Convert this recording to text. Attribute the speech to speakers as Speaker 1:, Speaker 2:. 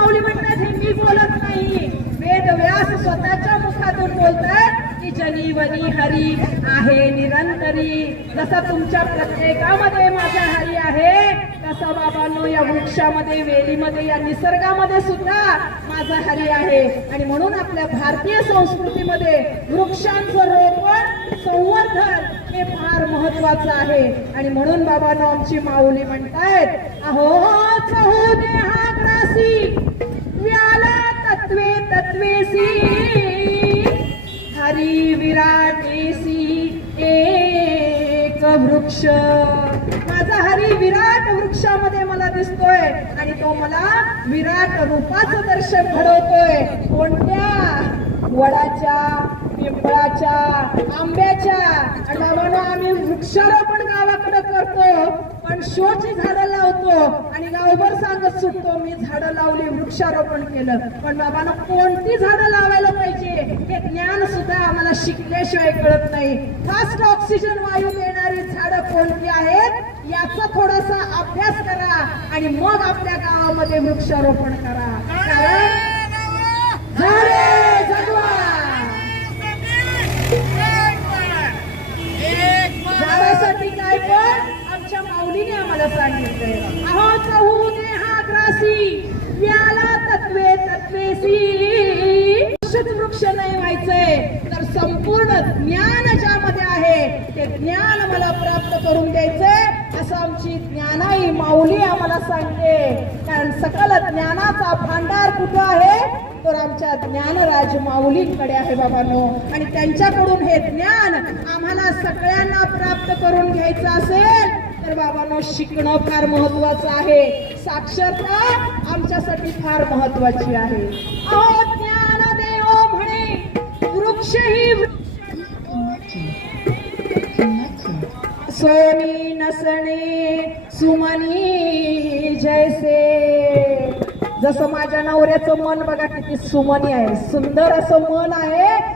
Speaker 1: माऊली म्हणतात हे मी बोलत नाही. वेद व्यास स्वतःच्या मुखातून बोलतात की जनीवनी हरी आहे निरंतरी. जसं तुमच्या प्रत्येकामध्ये माझा हरी आहे तसा बाबांनो या वृक्षामध्ये वेलीमध्ये या निसर्गामध्ये सुद्धा माझा हरी आहे. आणि म्हणून आपल्या भारतीय संस्कृतीमध्ये वृक्षांचं रोपण संवर्धन हे फार महत्वाचं आहे. आणि म्हणून बाबांनो आमची माऊली म्हणतायत अहो चहू दे हा ग्रासी विराटेसी एक वृक्ष. माझा हरी विराट वृक्षामध्ये मला दिसतोय आणि तो मला विराट रूपाचं दर्शन घडवतोय. कोणत्या? वडाच्या पिंपळाच्या आंब्याच्या. आणि आम्ही वृक्षारोपण गावाकडे करतो. पण शोची झाडं लावतो आणि गावभर सांगत सुटतो मी झाडं लावली वृक्षारोपण केलं. पण बाबांना कोणती झाडं लावायला पाहिजे? हे ज्ञान सुद्धा आम्हाला शिकल्याशिवाय कळत नाही. फास्ट ऑक्सिजन वायू देणारी झाडं कोणती आहेत? याचा थोडासा अभ्यास करा आणि मग आपल्या गावामध्ये वृक्षारोपण करा. कारण झाडे जगवा झाडासाठी काय पण आमच्या माऊलीने अहो चहू हा ग्रासी. तत्वे तत्वेसी वृक्ष नाही व्हायचंय. तर संपूर्ण ज्ञान ज्यामध्ये आहे ते ज्ञान मला प्राप्त करून द्यायचंय असं आमची ज्ञानाई माऊली आम्हाला सांगते. कारण सकल ज्ञानाचा भांडार कुठं आहे? तर आमच्या ज्ञानराज माऊलींकडे आहे बाबांनो. आणि त्यांच्याकडून हे ज्ञान आम्हाला सगळ्यांना प्राप्त करून घ्यायचं असेल बाबांना शिकणं फार महत्वाचं आहे. साक्षरता आमच्यासाठी फार महत्वाची आहे. अहो ज्ञान देव म्हणे. वृक्ष ही सोनी नसणे सुमनी जैसे. जसं माझ्या नवऱ्याचं मन बघा किती सुमनी आहे. सुंदर असं मन आहे.